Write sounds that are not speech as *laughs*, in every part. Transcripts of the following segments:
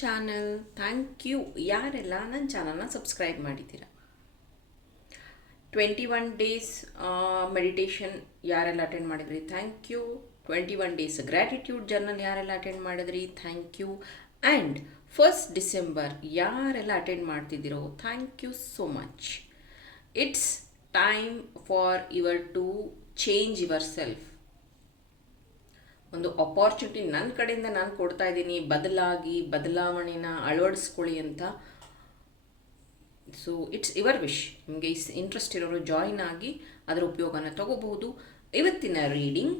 Channel thank you ಯಾರೆಲ್ಲ ನನ್ನ ಚಾನಲ್ನ ಸಬ್ಸ್ಕ್ರೈಬ್ ಮಾಡಿದ್ದೀರಾ? ಟ್ವೆಂಟಿ ಒನ್ ಡೇಸ್ ಮೆಡಿಟೇಷನ್ ಯಾರೆಲ್ಲ ಅಟೆಂಡ್ ಮಾಡಿದ್ರಿ? Thank you twenty one days gratitude journal ಯಾರೆಲ್ಲ ಅಟೆಂಡ್ ಮಾಡಿದ್ರಿ? Thank you and first December ಯಾರೆಲ್ಲ attend ಮಾಡ್ತಿದ್ದೀರೋ? Thank you so much it's time for your to change yourself ಒಂದು opportunity ನನ್ನ ಕಡೆಯಿಂದ ನಾನು ಕೊಡ್ತಾ ಇದ್ದೀನಿ. ಬದಲಾಗಿ, ಬದಲಾವಣೆನ ಅಳವಡಿಸ್ಕೊಳ್ಳಿ ಅಂತ. ಸೊ ಇಟ್ಸ್ ಯುವರ್ ವಿಶ್ ನಿಮಗೆ ಇಸ್ ಇಂಟ್ರೆಸ್ಟ್ ಇರೋರು ಜಾಯಿನ್ ಆಗಿ ಅದರ ಉಪಯೋಗನ ತಗೋಬಹುದು. ಇವತ್ತಿನ ರೀಡಿಂಗ್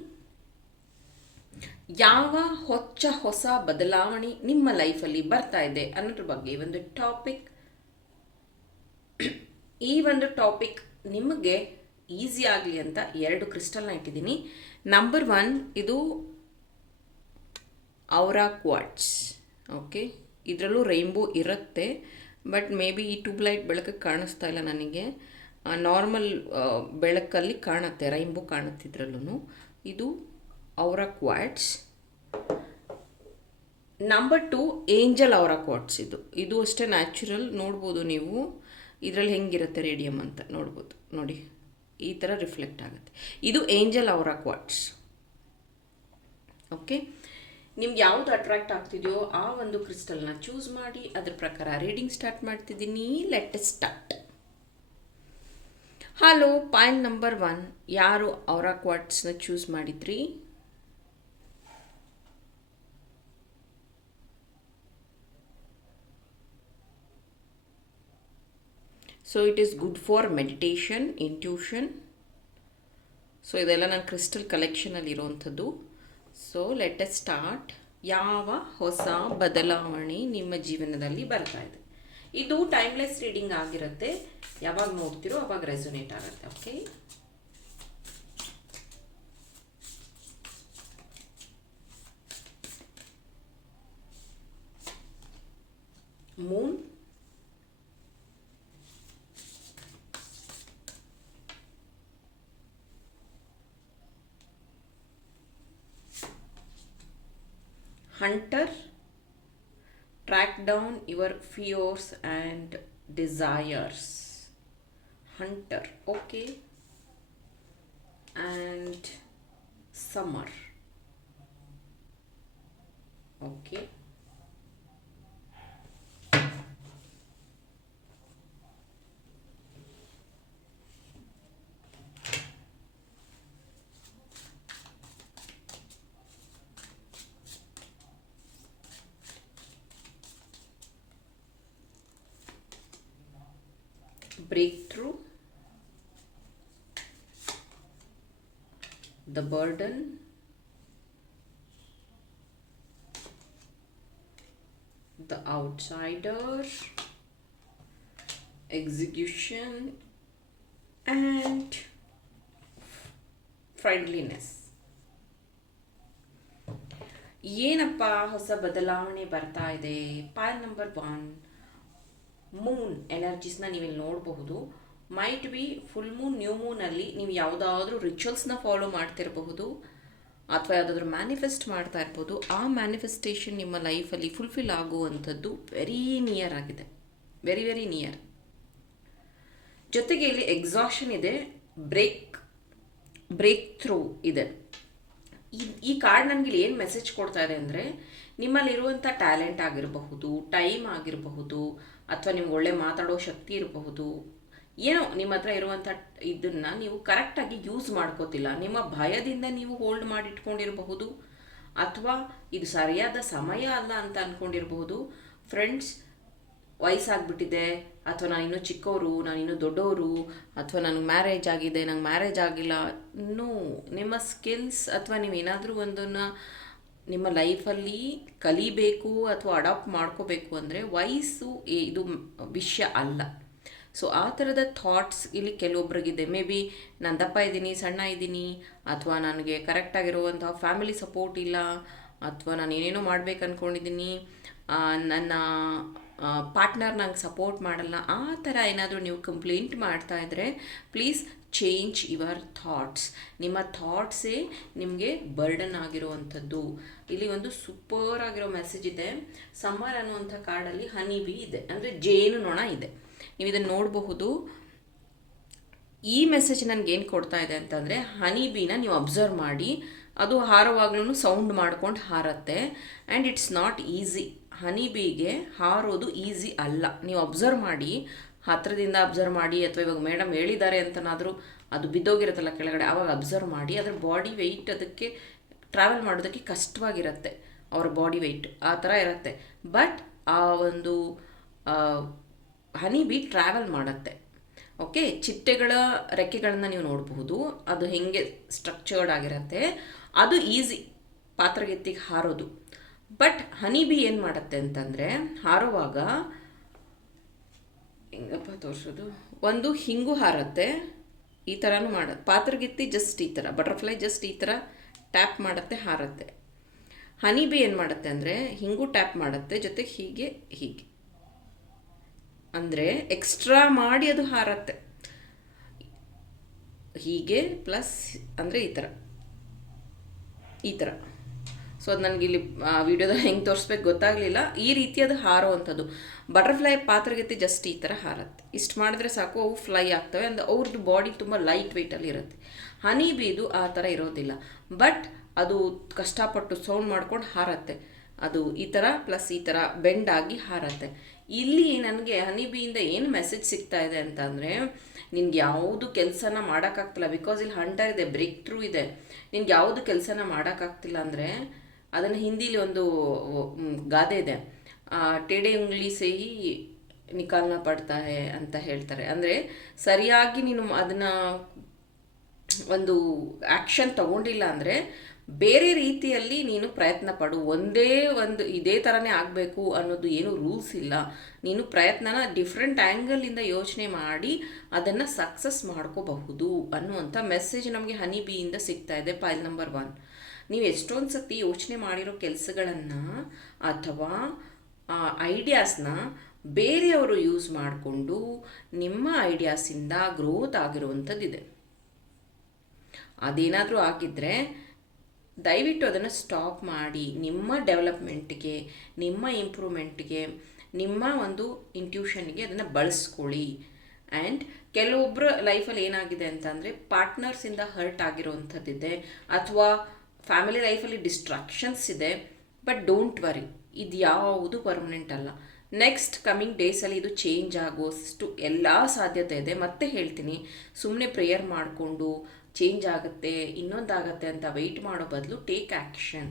ಯಾವ ಹೊಚ್ಚ ಹೊಸ ಬದಲಾವಣೆ ನಿಮ್ಮ ಲೈಫಲ್ಲಿ ಬರ್ತಾ ಇದೆ ಅನ್ನೋದ್ರ ಬಗ್ಗೆ ಒಂದು ಟಾಪಿಕ್ ಈ ಒಂದು ಟಾಪಿಕ್ ನಿಮಗೆ ಈಸಿ ಆಗಲಿ ಅಂತ ಎರಡು ಕ್ರಿಸ್ಟಲ್ನ ಇಟ್ಟಿದ್ದೀನಿ. ನಂಬರ್ ಒನ್ ಇದು ಔರಾ ಕ್ವಾಟ್ಸ್ ಓಕೆ ಇದರಲ್ಲೂ ರೈನ್ಬೋ ಇರುತ್ತೆ ಬಟ್ ಮೇ ಬಿ ಈ ಟ್ಯೂಬ್ ಲೈಟ್ ಬೆಳಕಿಗೆ ಕಾಣಿಸ್ತಾ ಇಲ್ಲ ನನಗೆ. ನಾರ್ಮಲ್ ಬೆಳಕಲ್ಲಿ ಕಾಣುತ್ತೆ ರೈನ್ಬೋ ಕಾಣುತ್ತೆ ಇದರಲ್ಲೂ ಇದು aura quartz number two angel ಅವರ ಕ್ವಾಟ್ಸ್ ಇದು. ಇದು ಅಷ್ಟೇ ನ್ಯಾಚುರಲ್ ನೋಡ್ಬೋದು ನೀವು. ಇದರಲ್ಲಿ ಹೆಂಗಿರುತ್ತೆ ರೇಡಿಯಮ್ ಅಂತ ನೋಡ್ಬೋದು. ನೋಡಿ, ಈ ಥರ ರಿಫ್ಲೆಕ್ಟ್ ಆಗುತ್ತೆ. ಇದು ಏಂಜಲ್ ಅವರ ಕ್ವಾಟ್ಸ್ ಓಕೆ ನಿಮ್ಗೆ ಯಾವುದು ಅಟ್ರಾಕ್ಟ್ ಆಗ್ತಿದೆಯೋ ಆ ಒಂದು ಕ್ರಿಸ್ಟಲ್ನ ಚೂಸ್ ಮಾಡಿ, ಅದ್ರ ಪ್ರಕಾರ ರೀಡಿಂಗ್ ಸ್ಟಾರ್ಟ್ ಮಾಡ್ತಿದ್ದೀನಿ. Let start hello point number one ಯಾರು ಅವರ ಕ್ವಾಟ್ಸ್ನ ಚೂಸ್ ಮಾಡಿದ್ರಿ? So it is good for meditation intuition so ಇದೆಲ್ಲ ನನ್ನ ಕ್ರಿಸ್ಟಲ್ ಕಲೆಕ್ಷನಲ್ಲಿ ಇರೋವಂಥದ್ದು ಸೊ ಲೆಟ್ ಎಸ್ ಸ್ಟಾರ್ಟ್ ಯಾವ ಹೊಸ ಬದಲಾವಣೆ ನಿಮ್ಮ ಜೀವನದಲ್ಲಿ ಬರ್ತಾ ಇದೆ? ಇದು ಟೈಮ್ಲೆಸ್ ರೀಡಿಂಗ್ ಆಗಿರುತ್ತೆ. ಯಾವಾಗ ನೋಡ್ತಿರೋ ಅವಾಗ ರೆಸೊನೇಟ್ ಆಗುತ್ತೆ okay moon hunter track down your fears and desires. Hunter okay. And summer okay breakthrough, the burden, the outsider, execution, and friendliness. ಏನಪ್ಪ ಹೊಸ ಬದಲಾವಣೆ ಬರ್ತಾ ಇದೆ ಪಾಲ್ ನಂಬರ್ ಒನ್ ಮೂನ್ ಎನರ್ಜೀಸ್ನ ನೀವಿಲ್ಲಿ ನೋಡಬಹುದು might be full moon new ಮೂನಲ್ಲಿ ನೀವು ಯಾವುದಾದ್ರೂ ರಿಚುವಲ್ಸ್ನ ಫಾಲೋ ಮಾಡ್ತಿರಬಹುದು, ಅಥವಾ ಯಾವುದಾದ್ರೂ ಮ್ಯಾನಿಫೆಸ್ಟ್ ಮಾಡ್ತಾ ಇರ್ಬೋದು, ಆ ಮ್ಯಾನಿಫೆಸ್ಟೇಷನ್ ನಿಮ್ಮ ಲೈಫಲ್ಲಿ ಫುಲ್ಫಿಲ್ ಆಗುವಂಥದ್ದು ವೆರಿ ನಿಯರ್ ಆಗಿದೆ. ವೆರಿ ವೆರಿ ನಿಯರ್ ಜೊತೆಗೆ ಇಲ್ಲಿ ಎಕ್ಸಾಷನ್ ಇದೆ ಬ್ರೇಕ್ ಬ್ರೇಕ್ ಥ್ರೂ ಇದೆ. ಈ ಈ ಕಾರ್ಡ್ ನನಗೆ ಏನು ಮೆಸೇಜ್ ಕೊಡ್ತಾ ಇದೆ ಅಂದರೆ, ನಿಮ್ಮಲ್ಲಿರುವಂಥ ಟ್ಯಾಲೆಂಟ್ ಆಗಿರಬಹುದು ಟೈಮ್ ಆಗಿರಬಹುದು ಅಥವಾ ನಿಮ್ಗೆ ಒಳ್ಳೆ ಮಾತಾಡೋ ಶಕ್ತಿ ಇರಬಹುದು. ಏನೋ ನಿಮ್ಮ ಹತ್ರ ಇರುವಂಥ ಇದನ್ನು ನೀವು ಕರೆಕ್ಟಾಗಿ ಯೂಸ್ ಮಾಡ್ಕೋತಿಲ್ಲ. ನಿಮ್ಮ ಭಯದಿಂದ ನೀವು ಹೋಲ್ಡ್ ಮಾಡಿಟ್ಕೊಂಡಿರಬಹುದು. ಅಥವಾ ಇದು ಸರಿಯಾದ ಸಮಯ ಅಲ್ಲ ಅಂತ ಅಂದ್ಕೊಂಡಿರಬಹುದು ಫ್ರೆಂಡ್ಸ್ ವಯಸ್ಸಾಗ್ಬಿಟ್ಟಿದೆ, ಅಥವಾ ನಾನು ಇನ್ನೂ ಚಿಕ್ಕವರು, ನಾನು ಇನ್ನೂ ದೊಡ್ಡವರು, ಅಥವಾ ನನಗೆ ಮ್ಯಾರೇಜ್ ಆಗಿದೆ, ನಂಗೆ ಮ್ಯಾರೇಜ್ ಆಗಿಲ್ಲ. ಇನ್ನೂ ನಿಮ್ಮ ಸ್ಕಿಲ್ಸ್ ಅಥವಾ ನೀವು ಏನಾದರೂ ಒಂದನ್ನು ನಿಮ್ಮ ಲೈಫಲ್ಲಿ ಕಲಿಬೇಕು ಅಥವಾ ಅಡಾಪ್ಟ್ ಮಾಡ್ಕೋಬೇಕು ಅಂದರೆ ವಯಸ್ಸು ಇದು ವಿಷಯ ಅಲ್ಲ. ಸೊ ಆ ಥರದ ಥಾಟ್ಸ್ ಇಲ್ಲಿ ಕೆಲವೊಬ್ರಿಗಿದೆ. ಮೇ ಬಿ ನಾನು ದಪ್ಪ ಇದ್ದೀನಿ, ಸಣ್ಣ ಇದ್ದೀನಿ, ಅಥವಾ ನನಗೆ ಕರೆಕ್ಟಾಗಿರುವಂತಹ ಫ್ಯಾಮಿಲಿ ಸಪೋರ್ಟ್ ಇಲ್ಲ, ಅಥವಾ ನಾನು ಏನೇನೋ ಮಾಡ್ಬೇಕು ಅಂದ್ಕೊಂಡಿದ್ದೀನಿ ನನ್ನ ಪಾರ್ಟ್ನರ್ ನಂಗೆ ಸಪೋರ್ಟ್ ಮಾಡಲ್ಲ, ಆ ಥರ ಏನಾದರೂ ನೀವು ಕಂಪ್ಲೇಂಟ್ ಮಾಡ್ತಾ ಇದ್ದರೆ ಪ್ಲೀಸ್ ಚೇಂಜ್ ಯುವರ್ ಥಾಟ್ಸ್ ನಿಮ್ಮ ಥಾಟ್ಸೇ ನಿಮಗೆ ಬರ್ಡನ್ ಆಗಿರುವಂಥದ್ದು. ಇಲ್ಲಿ ಒಂದು ಸೂಪರ್ ಆಗಿರೋ ಮೆಸೇಜ್ ಇದೆ. ಸಮ್ಮರ್ ಅನ್ನುವಂಥ ಕಾರ್ಡಲ್ಲಿ ಹನಿ ಬಿ ಇದೆ. ಅಂದರೆ ಜೇನು ನೊಣ ಇದೆ. ನೀವು ಇದನ್ನು ನೋಡಬಹುದು. ಈ ಮೆಸೇಜ್ ನನಗೆ ಏನು ಕೊಡ್ತಾ ಇದೆ ಅಂತಂದರೆ ಹನಿ ಬೀನ ನೀವು ಅಬ್ಸರ್ವ್ ಮಾಡಿ, ಅದು ಹಾರುವಾಗ್ಲೂ ಸೌಂಡ್ ಮಾಡ್ಕೊಂಡು ಹಾರತ್ತೆ. And it's not easy honey ಬೀಗೆ ಹಾರೋದು ಈಸಿ ಅಲ್ಲ. ನೀವು ಅಬ್ಸರ್ವ್ ಮಾಡಿ ಹತ್ತಿರದಿಂದ ಅಬ್ಸರ್ವ್ ಮಾಡಿ ಅಥವಾ ಇವಾಗ ಮೇಡಮ್ ಹೇಳಿದ್ದಾರೆ ಅಂತನಾದರೂ ಅದು ಬಿದ್ದೋಗಿರುತ್ತಲ್ಲ ಕೆಳಗಡೆ ಆವಾಗ ಅಬ್ಸರ್ವ್ ಮಾಡಿ, ಅದರ ಬಾಡಿ ವೆಯ್ಟ್ ಅದಕ್ಕೆ ಟ್ರಾವೆಲ್ ಮಾಡೋದಕ್ಕೆ ಕಷ್ಟವಾಗಿರುತ್ತೆ ಅವರ ಬಾಡಿ ವೆಯ್ಟ್ ಆ ಥರ ಇರುತ್ತೆ. ಬಟ್ ಆ ಒಂದು ಹನಿ ಬಿ ಟ್ರಾವೆಲ್ ಮಾಡುತ್ತೆ. ಓಕೆ ಚಿಟ್ಟೆಗಳ ರೆಕ್ಕೆಗಳನ್ನು ನೀವು ನೋಡಬಹುದು. ಅದು ಹೆಂಗೆ ಸ್ಟ್ರಕ್ಚರ್ಡ್ ಆಗಿರುತ್ತೆ. ಅದು ಈಸಿ ಪಾತ್ರಗೆತ್ತಿಗೆ ಹಾರೋದು. ಬಟ್ ಹನಿ ಬಿ ಏನು ಮಾಡುತ್ತೆ ಅಂತಂದರೆ, ಹಾರುವಾಗ ಹೆಂಗಪ್ಪ ತೋರಿಸೋದು? ಒಂದು ಹಿಂಗು ಹಾರತ್ತೆ, ಈ ಥರನೂ ಮಾಡುತ್ತೆ ಪಾತ್ರಗಿತ್ತಿ ಜಸ್ಟ್ ಈ ಥರ ಬಟರ್ಫ್ಲೈ ಜಸ್ಟ್ ಈ ಥರ ಟ್ಯಾಪ್ ಮಾಡುತ್ತೆ, ಹಾರತ್ತೆ. ಹನಿ ಬಿ ಏನು ಮಾಡುತ್ತೆ ಅಂದರೆ, ಹಿಂಗು ಟ್ಯಾಪ್ ಮಾಡುತ್ತೆ, ಜೊತೆ ಹೀಗೆ ಹೀಗೆ. ಅಂದರೆ ಎಕ್ಸ್ಟ್ರಾ ಮಾಡಿ ಅದು ಹಾರತ್ತೆ. ಹೀಗೆ ಪ್ಲಸ್ ಅಂದರೆ ಈ ಥರ ಈ ಥರ ಸೊ ಅದು ನನಗೆ ಇಲ್ಲಿ ವಿಡಿಯೋದಲ್ಲಿ ಹೆಂಗೆ ತೋರಿಸ್ಬೇಕು ಗೊತ್ತಾಗಲಿಲ್ಲ. ಈ ರೀತಿ ಅದು ಹಾರೋ ಅಂಥದ್ದು. ಬಟರ್ಫ್ಲೈ ಪಾತ್ರಗತಿ ಜಸ್ಟ್ ಈ ಥರ ಹಾರತ್ತೆ. ಇಷ್ಟು ಮಾಡಿದ್ರೆ ಸಾಕು, ಅವು ಫ್ಲೈ ಆಗ್ತವೆ ಅಂದರೆ ಅವ್ರದ್ದು ಬಾಡಿ ತುಂಬ ಲೈಟ್ ವೆಯ್ಟಲ್ಲಿ ಇರುತ್ತೆ. ಹನಿ ಬೀದು ಆ ಥರ ಇರೋದಿಲ್ಲ. ಬಟ್ ಅದು ಕಷ್ಟಪಟ್ಟು ಸೌಂಡ್ ಮಾಡ್ಕೊಂಡು ಹಾರತ್ತೆ. ಅದು ಈ ಥರ ಪ್ಲಸ್ ಈ ಥರ ಬೆಂಡ್ ಆಗಿ ಹಾರತ್ತೆ. ಇಲ್ಲಿ ನನಗೆ ಹನಿ ಬೀಯಿಂದ ಏನು ಮೆಸೇಜ್ ಸಿಗ್ತಾ ಇದೆ ಅಂತ ಅಂದರೆ ನಿನ್ಗೆ ಯಾವುದು ಕೆಲಸನ ಮಾಡೋಕ್ಕಾಗ್ತಿಲ್ಲ ಬಿಕಾಸ್ ಇಲ್ಲಿ ಹಂಟರ್ ಇದೆ ಬ್ರೇಕ್ ಥ್ರೂ ಇದೆ. ನಿನ್ಗೆ ಯಾವುದು ಕೆಲಸನ ಮಾಡೋಕ್ಕಾಗ್ತಿಲ್ಲ ಅಂದರೆ ಅದನ್ನು ಹಿಂದಿಲಿ ಒಂದು ಗಾದೆ ಇದೆ. ಟೇಡೆ ಉಂಗ್ಲಿ ಸೇಹಿ ನಿಕಾಲ್ನ ಪಡ್ತಾ ಅಂತ ಹೇಳ್ತಾರೆ. ಅಂದರೆ ಸರಿಯಾಗಿ ನೀನು ಅದನ್ನು ಒಂದು ಆ್ಯಕ್ಷನ್ ತಗೊಂಡಿಲ್ಲ ಅಂದರೆ ಬೇರೆ ರೀತಿಯಲ್ಲಿ ನೀನು ಪ್ರಯತ್ನ ಪಡು. ಒಂದೇ ಒಂದು, ಇದೇ ಥರನೇ ಆಗಬೇಕು ಅನ್ನೋದು ಏನು ರೂಲ್ಸ್ ಇಲ್ಲ. ನೀನು ಪ್ರಯತ್ನನ ಡಿಫ್ರೆಂಟ್ ಆ್ಯಂಗಲಿಂದ ಯೋಚನೆ ಮಾಡಿ ಅದನ್ನು ಸಕ್ಸಸ್ ಮಾಡ್ಕೋಬಹುದು ಅನ್ನುವಂಥ ಮೆಸೇಜ್ ನಮಗೆ ಹನಿ ಬಿಯಿಂದ ಸಿಗ್ತಾ ಇದೆ. ಪೈಲ್ ನಂಬರ್ ಒನ್. ನೀವು ಎಷ್ಟೊಂದು ಸತಿ ಯೋಚನೆ ಮಾಡಿರೋ ಕೆಲಸಗಳನ್ನು ಅಥವಾ ಐಡಿಯಾಸ್ನ ಬೇರೆಯವರು ಯೂಸ್ ಮಾಡಿಕೊಂಡು ನಿಮ್ಮ ಐಡಿಯಾಸಿಂದ ಗ್ರೋತ್ ಆಗಿರುವಂಥದ್ದಿದೆ. ಅದೇನಾದರೂ ಆಗಿದ್ದರೆ ದಯವಿಟ್ಟು ಅದನ್ನು ಸ್ಟಾಪ್ ಮಾಡಿ, ನಿಮ್ಮ ಡೆವಲಪ್ಮೆಂಟ್ಗೆ ನಿಮ್ಮ ಇಂಪ್ರೂವ್ಮೆಂಟ್ಗೆ ನಿಮ್ಮ ಒಂದು ಇಂಟ್ಯೂಷನ್ಗೆ ಅದನ್ನು ಬಳಸ್ಕೊಳ್ಳಿ. ಆ್ಯಂಡ್ ಕೆಲವೊಬ್ಬರ ಲೈಫಲ್ಲಿ ಏನಾಗಿದೆ ಅಂತಂದರೆ ಪಾರ್ಟ್ನರ್ಸಿಂದ ಹರ್ಟ್ ಆಗಿರೋವಂಥದ್ದಿದೆ. ಅಥವಾ ಫ್ಯಾಮಿಲಿ ಲೈಫಲ್ಲಿ ಡಿಸ್ಟ್ರಾಕ್ಷನ್ಸ್ ಇದೆ ಬಟ್ ಡೋಂಟ್ ವರಿ ಇದು ಯಾವುದು ಪರ್ಮನೆಂಟ್ ಅಲ್ಲ. ನೆಕ್ಸ್ಟ್ ಕಮಿಂಗ್ ಡೇಸಲ್ಲಿ ಇದು ಚೇಂಜ್ ಆಗೋಷ್ಟು ಎಲ್ಲ ಸಾಧ್ಯತೆ ಇದೆ. ಮತ್ತೆ ಹೇಳ್ತೀನಿ ಸುಮ್ಮನೆ ಪ್ರೇಯರ್ ಮಾಡಿಕೊಂಡು ಚೇಂಜ್ ಆಗುತ್ತೆ ಇನ್ನೊಂದಾಗತ್ತೆ ಅಂತ ವೆಯ್ಟ್ ಮಾಡೋ ಬದಲು ಟೇಕ್ ಆ್ಯಕ್ಷನ್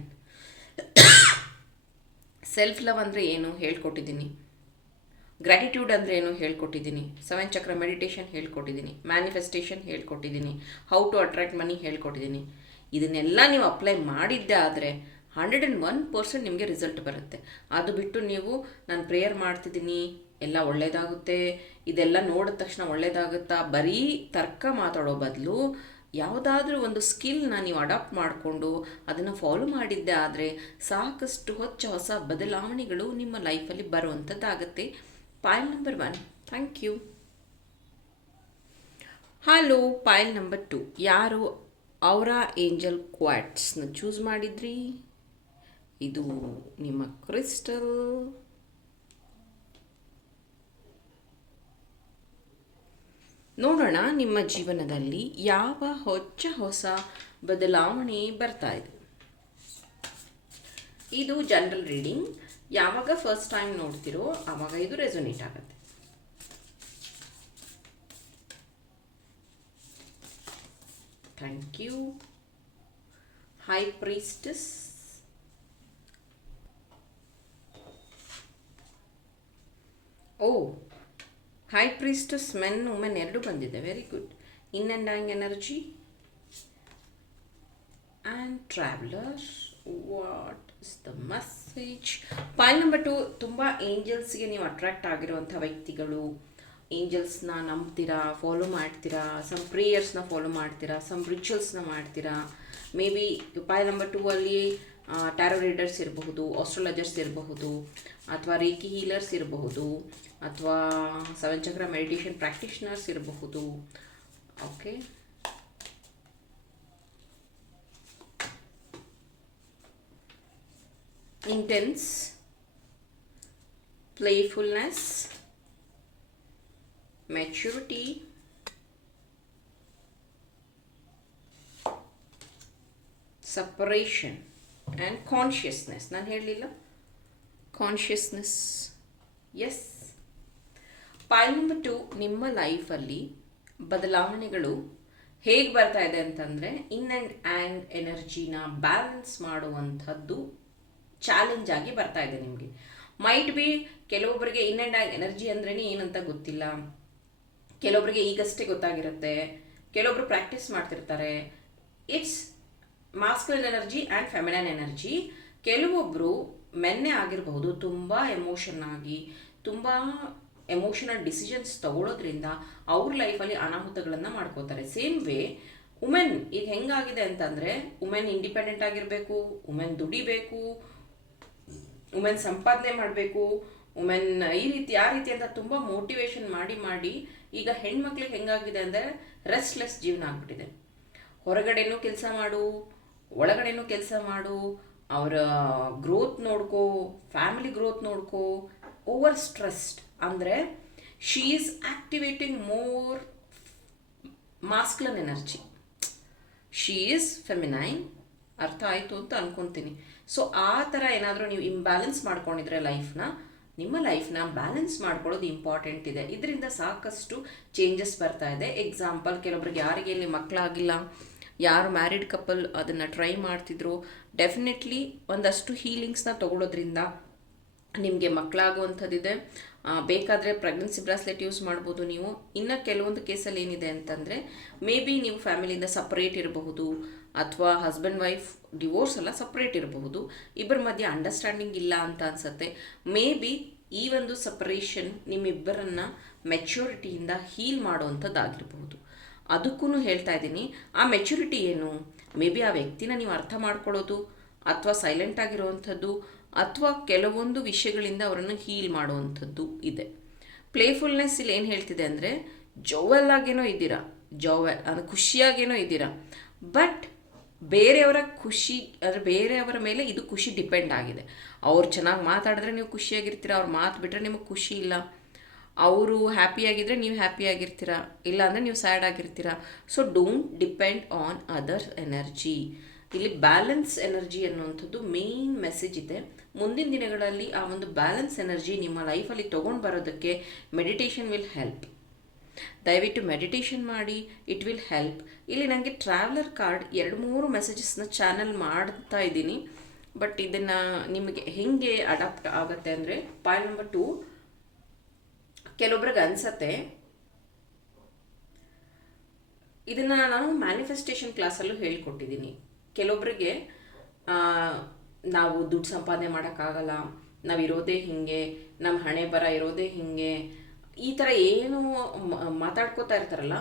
ಸೆಲ್ಫ್ ಲವ್ ಅಂದರೆ ಏನು ಹೇಳ್ಕೊಟ್ಟಿದ್ದೀನಿ. ಗ್ರ್ಯಾಟಿಟ್ಯೂಡ್ ಅಂದರೆ ಏನು ಹೇಳ್ಕೊಟ್ಟಿದ್ದೀನಿ. ಸೆವೆನ್ ಚಕ್ರ ಮೆಡಿಟೇಷನ್ ಹೇಳ್ಕೊಟ್ಟಿದ್ದೀನಿ. ಮ್ಯಾನಿಫೆಸ್ಟೇಷನ್ ಹೇಳ್ಕೊಟ್ಟಿದ್ದೀನಿ. ಹೌ ಟು ಅಟ್ರಾಕ್ಟ್ ಮನಿ ಹೇಳ್ಕೊಟ್ಟಿದ್ದೀನಿ. ಇದನ್ನೆಲ್ಲ ನೀವು ಅಪ್ಲೈ ಮಾಡಿದ್ದೆ ಆದರೆ ಹಂಡ್ರೆಡ್ ಆ್ಯಂಡ್ ಒನ್ ಪರ್ಸೆಂಟ್ ನಿಮಗೆ ರಿಸಲ್ಟ್ ಬರುತ್ತೆ. ಅದು ಬಿಟ್ಟು ನೀವು, ನಾನು ಪ್ರೇಯರ್ ಮಾಡ್ತಿದ್ದೀನಿ, ಎಲ್ಲ ಒಳ್ಳೆಯದಾಗುತ್ತೆ ಇದೆಲ್ಲ ನೋಡಿದ ತಕ್ಷಣ ಒಳ್ಳೆಯದಾಗುತ್ತಾ ಬರೀ ತರ್ಕ ಮಾತಾಡೋ ಬದಲು ಯಾವುದಾದ್ರೂ ಒಂದು ಸ್ಕಿಲ್ನ ನೀವು ಅಡಾಪ್ಟ್ ಮಾಡಿಕೊಂಡು ಅದನ್ನು ಫಾಲೋ ಮಾಡಿದ್ದೆ ಆದರೆ ಸಾಕಷ್ಟು ಹೊಚ್ಚ ಹೊಸ ಬದಲಾವಣೆಗಳು ನಿಮ್ಮ ಲೈಫಲ್ಲಿ ಬರುವಂಥದ್ದಾಗುತ್ತೆ Payal number one thank you hello Payal number two ಯಾರು ಅವರ ಏಂಜಲ್ ಕ್ವಾಟ್ಸ್ನ ಚೂಸ್ ಮಾಡಿದ್ರಿ. ಇದು ನಿಮ್ಮ ಕ್ರಿಸ್ಟಲ್ ನೋಡೋಣ ನಿಮ್ಮ ಜೀವನದಲ್ಲಿ ಯಾವ ಹೊಚ್ಚ ಹೊಸ ಬದಲಾವಣೆ ಬರ್ತಾ ಇದೆ. ಇದು ಜನರಲ್ ರೀಡಿಂಗ್ ಯಾವಾಗ ಫಸ್ಟ್ ಟೈಮ್ ನೋಡ್ತಿರೋ ಆವಾಗ ಇದು ರೆಸೊನೇಟ್ ಆಗುತ್ತೆ. Thank you high priestess oh high priestess men women ಎರಡು ಬಂದಿದೆ. Very good yin and yang energy and traveller what is the message point number two ತುಂಬ ಏಂಜಲ್ಸ್ಗೆ ನೀವು ಅಟ್ರಾಕ್ಟ್ ಆಗಿರುವಂಥ ವ್ಯಕ್ತಿಗಳು. ಏಂಜಲ್ಸ್ನ ನಂಬ್ತೀರಾ ಫಾಲೋ ಮಾಡ್ತೀರಾ ಸಮ್ ಪ್ರೇಯರ್ಸ್ನ ಫಾಲೋ ಮಾಡ್ತೀರಾ ಸಮ್ ರಿಚುವಲ್ಸ್ನ ಮಾಡ್ತೀರಾ? ಮೇ ಬಿ ಪಾಯ್ ನಂಬರ್ ಟೂ ಅಲ್ಲಿ ಟ್ಯಾರೋ ರೀಡರ್ಸ್ ಇರಬಹುದು ಆಸ್ಟ್ರಾಲಜರ್ಸ್ ಇರಬಹುದು, ಅಥವಾ ರೇಕಿ ಹೀಲರ್ಸ್ ಇರಬಹುದು, ಅಥವಾ ಸೆವೆನ್ ಚಕ್ರ ಮೆಡಿಟೇಷನ್ ಪ್ರಾಕ್ಟಿಷನರ್ಸ್ ಇರಬಹುದು. Okay intense playfulness maturity. Separation and consciousness. ನಾನು ಹೇಳಲಿಲ್ಲ? ಕಾನ್ಷಿಯಸ್ನೆಸ್ ಎಸ್ ಪಾಯಿಂಟ್ ಟು ನಿಮ್ಮ ಲೈಫಲ್ಲಿ ಬದಲಾವಣೆಗಳು ಹೇಗೆ ಬರ್ತಾ ಇದೆ ಅಂತಂದರೆ ಇನ್ ಆ್ಯಂಡ್ ಆ್ಯಂಡ್ ಎನರ್ಜಿನ ಬ್ಯಾಲೆನ್ಸ್ ಮಾಡುವಂಥದ್ದು ಚಾಲೆಂಜ್ ಆಗಿ ಬರ್ತಾ ಇದೆ ನಿಮಗೆ. ಮೈಟ್ ಬಿ ಕೆಲವೊಬ್ಬರಿಗೆ ಇನ್ ಆ್ಯಂಡ್ ಆ್ಯಂಡ್ ಎನರ್ಜಿ ಅಂದ್ರೇ ಏನಂತ ಗೊತ್ತಿಲ್ಲ. ಕೆಲವೊಬ್ಬರಿಗೆ ಈಗಷ್ಟೇ ಗೊತ್ತಾಗಿರುತ್ತೆ, ಕೆಲವೊಬ್ರು ಪ್ರಾಕ್ಟೀಸ್ ಮಾಡ್ತಿರ್ತಾರೆ. It's masculine energy and feminine energy ಕೆಲವೊಬ್ಬರು ಮೆನ್ನೆ ಆಗಿರಬಹುದು, ತುಂಬ ಎಮೋಷನ್ ಆಗಿ, ತುಂಬ ಎಮೋಷನಲ್ ಡಿಸಿಷನ್ಸ್ ತಗೊಳ್ಳೋದ್ರಿಂದ ಅವ್ರ ಲೈಫಲ್ಲಿ ಅನಾಹುತಗಳನ್ನು ಮಾಡ್ಕೋತಾರೆ. ಸೇಮ್ ವೇ ವುಮೆನ್ ಈಗ ಹೆಂಗಾಗಿದೆ ಅಂತಂದರೆ ವುಮೆನ್ ಇಂಡಿಪೆಂಡೆಂಟ್ ಆಗಿರಬೇಕು ಉಮೆನ್ ದುಡಿಬೇಕು ಉಮೆನ್ ಸಂಪಾದನೆ ಮಾಡಬೇಕು ಉಮೆನ್ ಈ ರೀತಿ, ಆ ರೀತಿ ಅಂತ ತುಂಬ ಮೋಟಿವೇಶನ್ ಮಾಡಿ ಮಾಡಿ ಈಗ ಹೆಣ್ಮಕ್ಳಿಗೆ ಹೆಂಗಾಗಿದೆ ಅಂದರೆ ರೆಸ್ಟ್ಲೆಸ್ ಜೀವನ ಆಗ್ಬಿಟ್ಟಿದೆ. ಹೊರಗಡೆನೂ ಕೆಲಸ ಮಾಡು, ಒಳಗಡೆನೂ ಕೆಲಸ ಮಾಡು, ಅವರ ಗ್ರೋತ್ ನೋಡ್ಕೋ ಫ್ಯಾಮಿಲಿ ಗ್ರೋತ್ ನೋಡ್ಕೋ ಓವರ್ ಸ್ಟ್ರೆಸ್ಡ್ ಅಂದರೆ she is activating more masculine energy she is feminine ಅರ್ಥ ಆಯಿತು ಅಂತ ಅನ್ಕೊತೀನಿ. ಸೊ ಆ ಥರ ಏನಾದರೂ ನೀವು ಇಂಬ್ಯಾಲೆನ್ಸ್ ಮಾಡ್ಕೊಂಡಿದ್ರೆ ಲೈಫ್ನ ನಿಮ್ಮ ಲೈಫ್ನ ಬ್ಯಾಲೆನ್ಸ್ ಮಾಡ್ಕೊಳ್ಳೋದು ಇಂಪಾರ್ಟೆಂಟ್ ಇದೆ. ಇದರಿಂದ ಸಾಕಷ್ಟು ಚೇಂಜಸ್ ಬರ್ತಾ ಇದೆ. ಎಕ್ಸಾಂಪಲ್ ಕೆಲವೊಬ್ರಿಗೆ ಯಾರಿಗೆ ಇಲ್ಲಿ ಮಕ್ಕಳಾಗಿಲ್ಲ ಯಾರು ಮ್ಯಾರಿಡ್ ಕಪಲ್ ಅದನ್ನು ಟ್ರೈ ಮಾಡ್ತಿದ್ರು ಡೆಫಿನೆಟ್ಲಿ ಒಂದಷ್ಟು ಹೀಲಿಂಗ್ಸ್ನ ತಗೊಳ್ಳೋದ್ರಿಂದ ನಿಮಗೆ ಮಕ್ಕಳಾಗುವಂಥದ್ದಿದೆ ಬೇಕಾದರೆ ಪ್ರೆಗ್ನೆನ್ಸಿ ಬ್ರಾಸ್ಲೆಟ್ ಯೂಸ್ ಮಾಡ್ಬೋದು ನೀವು. ಇನ್ನು ಕೆಲವೊಂದು ಕೇಸಲ್ಲಿ ಏನಿದೆ ಅಂತಂದರೆ ಮೇ ಬಿ ನೀವು ಫ್ಯಾಮಿಲಿಯಿಂದ ಸಪ್ರೇಟ್ ಇರಬಹುದು, ಅಥವಾ ಹಸ್ಬೆಂಡ್ ವೈಫ್ ಡಿವೋರ್ಸ್ ಎಲ್ಲ ಸಪ್ರೇಟ್ ಇರಬಹುದು. ಇಬ್ಬರ ಮಧ್ಯೆ ಅಂಡರ್ಸ್ಟ್ಯಾಂಡಿಂಗ್ ಇಲ್ಲ ಅಂತ ಅನ್ಸುತ್ತೆ. ಮೇ ಬಿ ಈ ಒಂದು ಸಪ್ರೇಷನ್ ನಿಮ್ಮಿಬ್ಬರನ್ನ ಮೆಚ್ಯೂರಿಟಿಯಿಂದ ಹೀಲ್ ಮಾಡುವಂಥದ್ದಾಗಿರಬಹುದು. ಅದಕ್ಕೂ ಹೇಳ್ತಾ ಇದ್ದೀನಿ, ಆ ಮೆಚುರಿಟಿ ಏನು? ಮೇ ಬಿ ಆ ವ್ಯಕ್ತಿನ ನೀವು ಅರ್ಥ ಮಾಡ್ಕೊಳ್ಳೋದು, ಅಥವಾ ಸೈಲೆಂಟ್ ಆಗಿರುವಂಥದ್ದು ಅಥವಾ ಕೆಲವೊಂದು ವಿಷಯಗಳಿಂದ ಅವರನ್ನು ಹೀಲ್ ಮಾಡುವಂಥದ್ದು ಇದೆ. ಪ್ಲೇಫುಲ್ನೆಸ್ ಇಲ್ಲಿ ಏನು ಹೇಳ್ತಿದೆ ಅಂದರೆ ಜೋವೆಲ್ ಆಗೇನೋ ಇದ್ದೀರಾ? ಜೋವೆಲ್ ಅಂದರೆ ಖುಷಿಯಾಗೇನೋ ಇದ್ದೀರಾ? ಬಟ್ ಬೇರೆಯವರ ಖುಷಿ, ಅಂದರೆ ಬೇರೆಯವರ ಮೇಲೆ ಇದು ಖುಷಿ ಡಿಪೆಂಡ್ ಆಗಿದೆ. ಅವ್ರು ಚೆನ್ನಾಗಿ ಮಾತಾಡಿದ್ರೆ ನೀವು ಖುಷಿಯಾಗಿರ್ತೀರ? ಅವ್ರು ಮಾತು ಬಿಟ್ಟರೆ ನಿಮಗೆ ಖುಷಿ ಇಲ್ಲ. ಅವರು ಹ್ಯಾಪಿಯಾಗಿದ್ದರೆ ನೀವು ಹ್ಯಾಪಿಯಾಗಿರ್ತೀರ ಇಲ್ಲ ಅಂದರೆ ನೀವು sad ಆಗಿರ್ತೀರ? So don't depend on others energy ಇಲ್ಲಿ ಬ್ಯಾಲೆನ್ಸ್ ಎನರ್ಜಿ ಅನ್ನುವಂಥದ್ದು ಮೇನ್ ಮೆಸೇಜ್ ಇದೆ. ಮುಂದಿನ ದಿನಗಳಲ್ಲಿ ಆ ಒಂದು ಬ್ಯಾಲೆನ್ಸ್ ಎನರ್ಜಿ ನಿಮ್ಮ ಲೈಫಲ್ಲಿ ತೊಗೊಂಡು ಬರೋದಕ್ಕೆ ಮೆಡಿಟೇಷನ್ ವಿಲ್ ಹೆಲ್ಪ್ ದಯವಿಟ್ಟು ಮೆಡಿಟೇಷನ್ ಮಾಡಿ ಇಟ್ ವಿಲ್ ಹೆಲ್ಪ್ ಇಲ್ಲಿ ನನಗೆ ಟ್ರಾವೆಲರ್ ಕಾರ್ಡ್ ಎರಡು ಮೂರು ಮೆಸೇಜಸ್ನ ಚಾನಲ್ ಮಾಡ್ತಾ ಇದ್ದೀನಿ. ಬಟ್ ಇದನ್ನು ನಿಮಗೆ ಹೇಗೆ ಅಡಾಪ್ಟ್ ಆಗುತ್ತೆ ಅಂದರೆ ಪಾಯಿಂಟ್ ನಂಬರ್ ಟು ಕೆಲವೊಬ್ರಿಗೆ ಅನ್ಸತ್ತೆ, ಇದನ್ನು ನಾನು ಮ್ಯಾನಿಫೆಸ್ಟೇಷನ್ ಕ್ಲಾಸಲ್ಲೂ ಹೇಳಿಕೊಟ್ಟಿದ್ದೀನಿ. ಕೆಲವೊಬ್ಬರಿಗೆ ನಾವು ದುಡ್ಡು ಸಂಪಾದನೆ ಮಾಡೋಕ್ಕಾಗಲ್ಲ ನಾವಿರೋದೇ ಹೀಗೆ ನಮ್ಮ ಹಣೆ ಬರ ಇರೋದೇ ಹೀಗೆ, ಈ ಥರ ಏನು ಮಾತಾಡ್ಕೋತಾ ಇರ್ತಾರಲ್ಲ,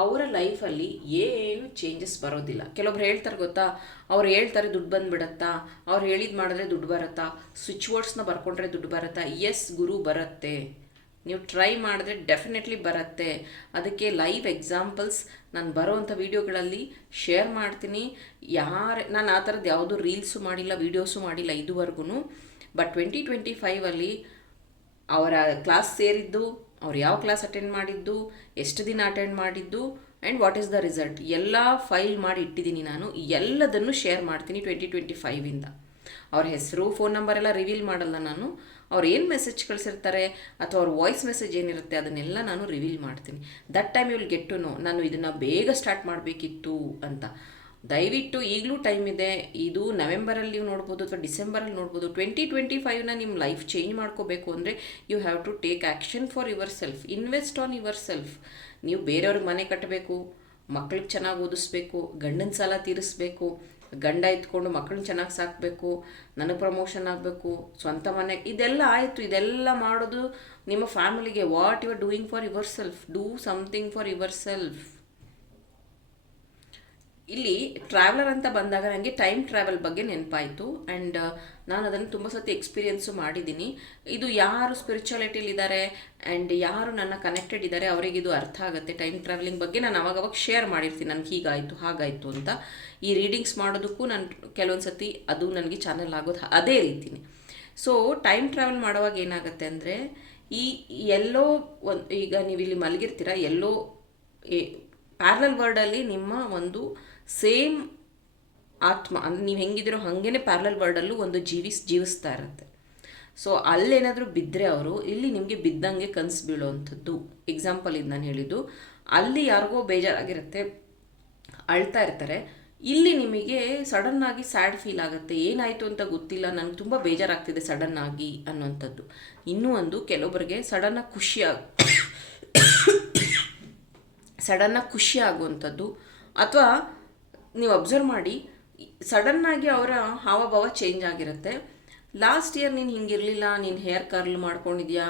ಅವರ ಲೈಫಲ್ಲಿ ಏನು ಚೇಂಜಸ್ ಬರೋದಿಲ್ಲ. ಕೆಲವೊಬ್ರು ಹೇಳ್ತಾರೆ ಗೊತ್ತಾ, ಅವ್ರು ಹೇಳ್ತಾರೆ ದುಡ್ಡು ಬಂದುಬಿಡತ್ತಾ, ಅವ್ರು ಹೇಳಿದ್ದು ಮಾಡಿದ್ರೆ ದುಡ್ಡು ಬರುತ್ತಾ ಸ್ವಿಚ್ ವರ್ಡ್ಸ್ನ ಬರ್ಕೊಂಡ್ರೆ ದುಡ್ಡು ಬರುತ್ತಾ ಎಸ್ ಗುರು ಬರುತ್ತೆ. ನೀವು ಟ್ರೈ ಮಾಡಿದ್ರೆ ಡೆಫಿನೆಟ್ಲಿ ಬರುತ್ತೆ. ಅದಕ್ಕೆ ಲೈವ್ ಎಕ್ಸಾಂಪಲ್ಸ್ ನಾನು ಬರೋವಂಥ ವೀಡಿಯೋಗಳಲ್ಲಿ ಶೇರ್ ಮಾಡ್ತೀನಿ. ಯಾರು, ನಾನು ಆ ಥರದ್ದು ಯಾವುದೂ ರೀಲ್ಸು ಮಾಡಿಲ್ಲ ವೀಡಿಯೋಸು ಮಾಡಿಲ್ಲ ಇದುವರೆಗೂ ಬಟ್ ಟ್ವೆಂಟಿ ಟ್ವೆಂಟಿ ಫೈವಲ್ಲಿ ಅವರ ಕ್ಲಾಸ್ ಸೇರಿದ್ದು, ಅವ್ರು ಯಾವ ಕ್ಲಾಸ್ ಅಟೆಂಡ್ ಮಾಡಿದ್ದು, ಎಷ್ಟು ದಿನ ಅಟೆಂಡ್ ಮಾಡಿದ್ದು and what is the result ಎಲ್ಲ ಫೈಲ್ ಮಾಡಿ ಇಟ್ಟಿದ್ದೀನಿ ನಾನು. ಎಲ್ಲದನ್ನು ಶೇರ್ ಮಾಡ್ತೀನಿ ಟ್ವೆಂಟಿ ಟ್ವೆಂಟಿ ಫೈವಿಂದ ಅವ್ರ ಹೆಸರು ಫೋನ್ ನಂಬರ್ ಎಲ್ಲ ರಿವೀಲ್ ಮಾಡಲ್ಲ ನಾನು. ಅವ್ರು ಏನು ಮೆಸೇಜ್ ಕಳಿಸಿರ್ತಾರೆ ಅಥವಾ ಅವ್ರ ವಾಯ್ಸ್ ಮೆಸೇಜ್ ಏನಿರುತ್ತೆ ಅದನ್ನೆಲ್ಲ ನಾನು ರಿವೀಲ್ ಮಾಡ್ತೀನಿ. That time you will get to know ನಾನು ಇದನ್ನು ಬೇಗ ಸ್ಟಾರ್ಟ್ ಮಾಡಬೇಕಿತ್ತು ಅಂತ. ದಯವಿಟ್ಟು ಈಗಲೂ ಟೈಮ್ ಇದೆ. ಇದು ನವೆಂಬರಲ್ಲಿ ನೀವು ನೋಡ್ಬೋದು ಅಥವಾ ಡಿಸೆಂಬರಲ್ಲಿ ನೋಡ್ಬೋದು. ಟ್ವೆಂಟಿ ಟ್ವೆಂಟಿ ಫೈವ್ನ ನಿಮ್ಮ ಲೈಫ್ ಚೇಂಜ್ ಮಾಡ್ಕೋಬೇಕು ಅಂದರೆ you have to take action for yourself invest on yourself ನೀವು ಬೇರೆಯವ್ರಿಗೆ ಮನೆ ಕಟ್ಟಬೇಕು ಮಕ್ಳಿಗೆ ಚೆನ್ನಾಗಿ ಓದಿಸ್ಬೇಕು, ಗಂಡನ ಸಾಲ ತೀರಿಸ್ಬೇಕು ಗಂಡ ಇತ್ಕೊಂಡು ಮಕ್ಕಳನ್ನ ಚೆನ್ನಾಗಿ ಸಾಕಬೇಕು, ನನಗೆ ಪ್ರಮೋಷನ್ ಆಗಬೇಕು, ಸ್ವಂತ ಮನೆ, ಇದೆಲ್ಲ ಆಯಿತು. ಇದೆಲ್ಲ ಮಾಡೋದು ನಿಮ್ಮ ಫ್ಯಾಮಿಲಿಗೆ what you are doing for yourself do something for yourself ಇಲ್ಲಿ ಟ್ರಾವೆಲರ್ ಅಂತ ಬಂದಾಗ ನನಗೆ ಟೈಮ್ ಟ್ರಾವೆಲ್ ಬಗ್ಗೆ ನೆನಪಾಯಿತು. ಆ್ಯಂಡ್ ನಾನು ಅದನ್ನು ತುಂಬ ಸತಿ ಎಕ್ಸ್ಪೀರಿಯೆನ್ಸು ಮಾಡಿದ್ದೀನಿ. ಇದು ಯಾರು ಸ್ಪಿರಿಚುವಾಲಿಟಿಲಿ ಇದ್ದಾರೆ ಆ್ಯಂಡ್ ಯಾರು ನನ್ನ ಕನೆಕ್ಟೆಡ್ ಇದ್ದಾರೆ ಅವರಿಗೆ ಇದು ಅರ್ಥ ಆಗುತ್ತೆ. ಟೈಮ್ ಟ್ರಾವೆಲಿಂಗ್ ಬಗ್ಗೆ ನಾನು ಅವಾಗವಾಗ ಶೇರ್ ಮಾಡಿರ್ತೀನಿ. ನನಗೆ ಹೀಗಾಯಿತು, ಹಾಗಾಯಿತು ಅಂತ. ಈ ರೀಡಿಂಗ್ಸ್ ಮಾಡೋದಕ್ಕೂ ನಾನು ಕೆಲವೊಂದು ಸತಿ ಅದು ನನಗೆ ಚಾನಲ್ ಆಗೋದು ಅದೇ ರೀತಿನೇ. ಸೊ ಟೈಮ್ ಟ್ರಾವೆಲ್ ಮಾಡುವಾಗ ಏನಾಗುತ್ತೆ ಅಂದರೆ, ಈ ಎಲ್ಲೋ ಒಂದು, ಈಗ ನೀವು ಇಲ್ಲಿ ಮಲಗಿರ್ತೀರ, ಎಲ್ಲೋ ಪ್ಯಾರಲಲ್ ವರ್ಡಲ್ಲಿ ನಿಮ್ಮ ಒಂದು ಸೇಮ್ ಆತ್ಮ ಅಂದರೆ ನೀವು ಹೆಂಗಿದಿರೋ ಹಾಗೇ ಪ್ಯಾರಲಲ್ ವರ್ಡಲ್ಲೂ ಒಂದು ಜೀವಿಸ್ ಜೀವಿಸ್ತಾ ಇರುತ್ತೆ. ಸೊ ಅಲ್ಲೇನಾದರೂ ಬಿದ್ದರೆ ಅವರು, ಇಲ್ಲಿ ನಿಮಗೆ ಬಿದ್ದಂಗೆ ಕನಸು ಬೀಳೋವಂಥದ್ದು ಎಕ್ಸಾಂಪಲ್ ಇದು ನಾನು ಹೇಳಿದ್ದು. ಅಲ್ಲಿ ಯಾರಿಗೋ ಬೇಜಾರಾಗಿರುತ್ತೆ, ಅಳ್ತಾ ಇರ್ತಾರೆ. ಇಲ್ಲಿ ನಿಮಗೆ ಸಡನ್ನಾಗಿ ಸ್ಯಾಡ್ ಫೀಲ್ ಆಗುತ್ತೆ. ಏನಾಯಿತು ಅಂತ ಗೊತ್ತಿಲ್ಲ. ನನಗೆ ತುಂಬ ಬೇಜಾರಾಗ್ತಿದೆ ಸಡನ್ನಾಗಿ ಅನ್ನೋಂಥದ್ದು. ಇನ್ನೂ ಒಂದು ಕೆಲವೊಬ್ಬರಿಗೆ ಸಡನ್ನಾಗಿ ಖುಷಿ ಆಗ ಸಡನ್ನಾಗಿ *coughs* ಖುಷಿ ಆಗುವಂಥದ್ದು. ಅಥವಾ, ನೀವು ಅಬ್ಸರ್ವ್ ಮಾಡಿ ಸಡನ್ನಾಗಿ ಅವರ ಹಾವಭಾವ ಚೇಂಜ್ ಆಗಿರುತ್ತೆ. ಲಾಸ್ಟ್ ಇಯರ್ ನೀನು ಹಿಂಗಿರಲಿಲ್ಲ, ನೀನು ಹೇರ್ ಕರ್ಲ್ ಮಾಡ್ಕೊಂಡಿದ್ಯಾ,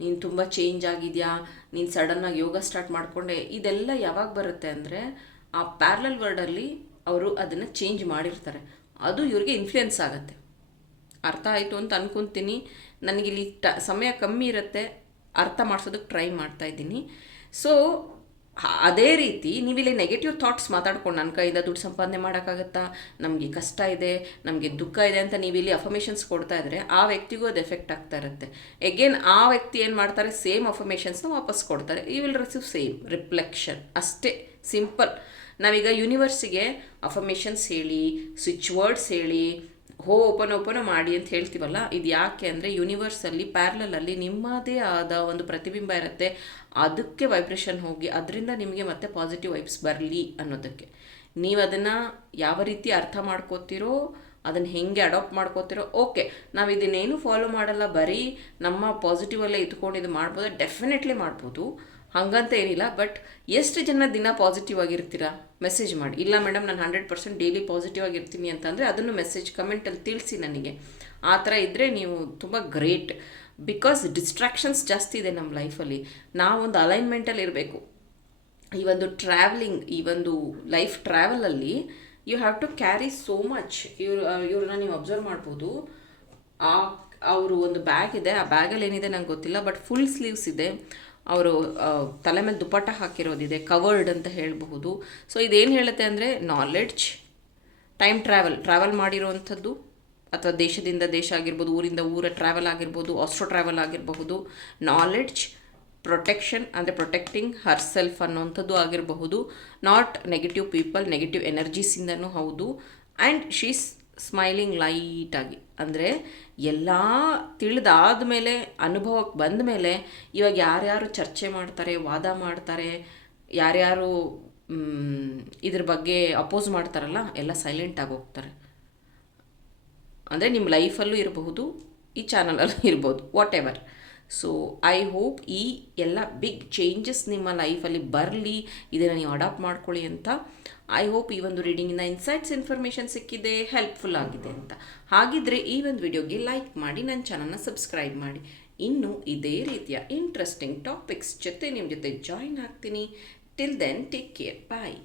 ನೀನು ತುಂಬ ಚೇಂಜ್ ಆಗಿದೆಯಾ, ನೀನು ಸಡನ್ನಾಗಿ ಯೋಗ ಸ್ಟಾರ್ಟ್ ಮಾಡಿಕೊಂಡೆ, ಇದೆಲ್ಲ ಯಾವಾಗ ಬರುತ್ತೆ ಅಂದರೆ ಆ ಪ್ಯಾರ್ಲಲ್ ವರ್ಡಲ್ಲಿ ಅವರು ಅದನ್ನು ಚೇಂಜ್ ಮಾಡಿರ್ತಾರೆ. ಅದು ಇವ್ರಿಗೆ ಇನ್ಫ್ಲುಯೆನ್ಸ್ ಆಗುತ್ತೆ. ಅರ್ಥ ಆಯಿತು ಅಂತ ಅನ್ಕೊತೀನಿ. ನನಗಿಲ್ಲಿ ಟ, ಸಮಯ ಕಮ್ಮಿ ಇರುತ್ತೆ. ಅರ್ಥ ಮಾಡಿಸೋದಕ್ಕೆ ಟ್ರೈ ಮಾಡ್ತಾ ಇದ್ದೀನಿ. ಸೊ ಅದೇ ರೀತಿ ನೀವಿಲ್ಲಿ ನೆಗೆಟಿವ್ ಥಾಟ್ಸ್ ಮಾತಾಡ್ಕೊಂಡು ನನ್ನ ಕೈಯಿಂದ ದುಡ್ಡು ಸಂಪಾದನೆ ಮಾಡೋಕ್ಕಾಗತ್ತಾ? ನಮಗೆ ಕಷ್ಟ ಇದೆ, ನಮಗೆ ದುಃಖ ಇದೆ ಅಂತ ನೀವಿಲ್ಲಿ ಅಫರ್ಮೇಷನ್ಸ್ ಕೊಡ್ತಾ ಇದ್ರೆ ಆ ವ್ಯಕ್ತಿಗೂ ಅದು ಎಫೆಕ್ಟ್ ಆಗ್ತಾ ಇರುತ್ತೆ. ಎಗೇನ್ ಆ ವ್ಯಕ್ತಿ ಏನು ಮಾಡ್ತಾರೆ? ಸೇಮ್ ಅಫರ್ಮೇಷನ್ಸ್ನ ವಾಪಸ್ ಕೊಡ್ತಾರೆ. We will receive same reflection ಅಷ್ಟೇ ಸಿಂಪಲ್ ನಾವೀಗ ಯೂನಿವರ್ಸಿಗೆ ಅಫರ್ಮೇಷನ್ಸ್ ಹೇಳಿ ಸ್ವಿಚ್ ವರ್ಡ್ಸ್ ಹೇಳಿ, ಹೋ, ಓಪನ್ ಓಪನ್ ಮಾಡಿ ಅಂತ ಹೇಳ್ತೀವಲ್ಲ ಇದು ಯಾಕೆ ಅಂದರೆ ಯೂನಿವರ್ಸಲ್ಲಿ ಪ್ಯಾರ್ಲಲಲ್ಲಿ ನಿಮ್ಮದೇ ಆದ ಒಂದು ಪ್ರತಿಬಿಂಬ ಇರುತ್ತೆ. ಅದಕ್ಕೆ ವೈಬ್ರೇಷನ್ ಹೋಗಿ ಅದರಿಂದ ನಿಮಗೆ ಮತ್ತೆ ಪಾಸಿಟಿವ್ ವೈಬ್ಸ್ ಬರಲಿ ಅನ್ನೋದಕ್ಕೆ. ನೀವು ಅದನ್ನು ಯಾವ ರೀತಿ ಅರ್ಥ ಮಾಡ್ಕೋತೀರೋ, ಅದನ್ನು ಹೆಂಗೆ ಅಡಾಪ್ಟ್ ಮಾಡ್ಕೋತಿರೋ ಓಕೆ ನಾವು ಇದನ್ನೇನು ಫಾಲೋ ಮಾಡಲ್ಲ, ಬರೀ ನಮ್ಮ ಪಾಸಿಟಿವಲ್ಲೇ ಇದ್ಕೊಂಡು ಇದು ಮಾಡ್ಬೋದು ಡೆಫಿನೆಟ್ಲಿ ಮಾಡ್ಬೋದು. ಹಾಗಂತ ಏನಿಲ್ಲ ಬಟ್ ಎಷ್ಟು ಜನ ದಿನ ಪಾಸಿಟಿವ್ ಆಗಿರ್ತೀರಾ? ಮೆಸೇಜ್ ಮಾಡಿ. ಇಲ್ಲ ಮೇಡಮ್ ನಾನು ಹಂಡ್ರೆಡ್ ಪರ್ಸೆಂಟ್ ಡೈಲಿ ಪಾಸಿಟಿವ್ ಆಗಿರ್ತೀನಿ ಅಂತಂದರೆ ಅದನ್ನು ಮೆಸೇಜ್ ಕಮೆಂಟಲ್ಲಿ ತಿಳಿಸಿ ನನಗೆ. ಆ ಥರ ಇದ್ದರೆ ನೀವು ತುಂಬ ಗ್ರೇಟ್ ಬಿಕಾಸ್ ಡಿಸ್ಟ್ರಾಕ್ಷನ್ಸ್ ಜಾಸ್ತಿ ಇದೆ ನಮ್ಮ ಲೈಫಲ್ಲಿ ನಾವೊಂದು ಅಲೈನ್ಮೆಂಟಲ್ಲಿ ಇರಬೇಕು. ಈ ಒಂದು ಟ್ರಾವೆಲಿಂಗ್ ಈ ಒಂದು life ಟ್ರಾವೆಲಲ್ಲಿ you have to carry so much ಇವ್ರು ಇವ್ರನ್ನ ನೀವು ಅಬ್ಸರ್ವ್ ಮಾಡ್ಬೋದು. ಆ, ಅವರು ಒಂದು ಬ್ಯಾಗ್ ಇದೆ. ಆ ಬ್ಯಾಗಲ್ಲಿ ಏನಿದೆ ನಂಗೆ ಗೊತ್ತಿಲ್ಲ ಬಟ್ ಫುಲ್ ಸ್ಲೀವ್ಸ್ ಇದೆ. ಅವರು ತಲೆ ಮೇಲೆ ದುಪ್ಪಟ್ಟ ಹಾಕಿರೋದಿದೆ ಕವರ್ಡ್ ಅಂತ ಹೇಳಬಹುದು. ಸೊ ಇದೇನು ಹೇಳುತ್ತೆ ಅಂದರೆ ನಾಲೆಡ್ಜ್ ಟೈಮ್ ಟ್ರಾವೆಲ್ ಟ್ರಾವೆಲ್ ಮಾಡಿರೋವಂಥದ್ದು. ಅಥವಾ ದೇಶದಿಂದ ದೇಶ ಆಗಿರ್ಬೋದು, ಊರಿಂದ ಊರ ಟ್ರಾವೆಲ್ ಆಗಿರ್ಬೋದು ಆಸ್ಟ್ರೋ ಟ್ರಾವೆಲ್ ಆಗಿರಬಹುದು ನಾಲೆಡ್ಜ್ ಪ್ರೊಟೆಕ್ಷನ್ ಅಂದರೆ ಪ್ರೊಟೆಕ್ಟಿಂಗ್ ಹರ್ ಸೆಲ್ಫ್ ಅನ್ನೋಂಥದ್ದು ಆಗಿರಬಹುದು ನಾಟ್ ನೆಗೆಟಿವ್ ಪೀಪಲ್ ನೆಗೆಟಿವ್ ಎನರ್ಜೀಸಿಂದನೂ ಹೌದು. ಆ್ಯಂಡ್ ಶೀಸ್ ಸ್ಮೈಲಿಂಗ್ ಲೈಟಾಗಿ ಅಂದರೆ ಎಲ್ಲ ತಿಳಿದಾದ ಮೇಲೆ ಅನುಭವಕ್ಕೆ ಬಂದ ಮೇಲೆ ಇವಾಗ ಯಾರ್ಯಾರು ಚರ್ಚೆ ಮಾಡ್ತಾರೆ, ವಾದ ಮಾಡ್ತಾರೆ, ಯಾರ್ಯಾರು ಇದ್ರ ಬಗ್ಗೆ ಅಪೋಸ್ ಮಾಡ್ತಾರಲ್ಲ, ಎಲ್ಲ ಸೈಲೆಂಟಾಗಿ ಹೋಗ್ತಾರೆ. ಅಂದರೆ ನಿಮ್ಮ ಲೈಫಲ್ಲೂ ಇರಬಹುದು, ಈ ಚಾನಲಲ್ಲೂ *laughs* ಇರ್ಬೋದು whatever so I hope ಈ ಎಲ್ಲ ಬಿಗ್ ಚೇಂಜಸ್ ನಿಮ್ಮ ಲೈಫಲ್ಲಿ ಬರಲಿ, ಇದನ್ನು ನೀವು ಅಡಾಪ್ಟ್ ಮಾಡ್ಕೊಳ್ಳಿ ಅಂತ. ಐ ಹೋಪ್ ಈ ಒಂದು ರೀಡಿಂಗಿಂದ ಇನ್ಸೈಟ್ಸ್ ಇನ್ಫಾರ್ಮೇಷನ್ ಸಿಕ್ಕಿದೆ ಹೆಲ್ಪ್ಫುಲ್ ಆಗಿದೆ ಅಂತ. ಹಾಗಿದ್ರೆ ಈ ಒಂದು ವಿಡಿಯೋಗೆ ಲೈಕ್ ಮಾಡಿ ನನ್ನ ಚಾನಲ್ನ ಸಬ್ಸ್ಕ್ರೈಬ್ ಮಾಡಿ. ಇನ್ನು ಇದೇ ರೀತಿಯ ಇಂಟ್ರೆಸ್ಟಿಂಗ್ ಟಾಪಿಕ್ಸ್ ಜೊತೆ ನಿಮ್ಮ ಜೊತೆ ಜಾಯಿನ್ ಆಗ್ತೀನಿ. Till then take care bye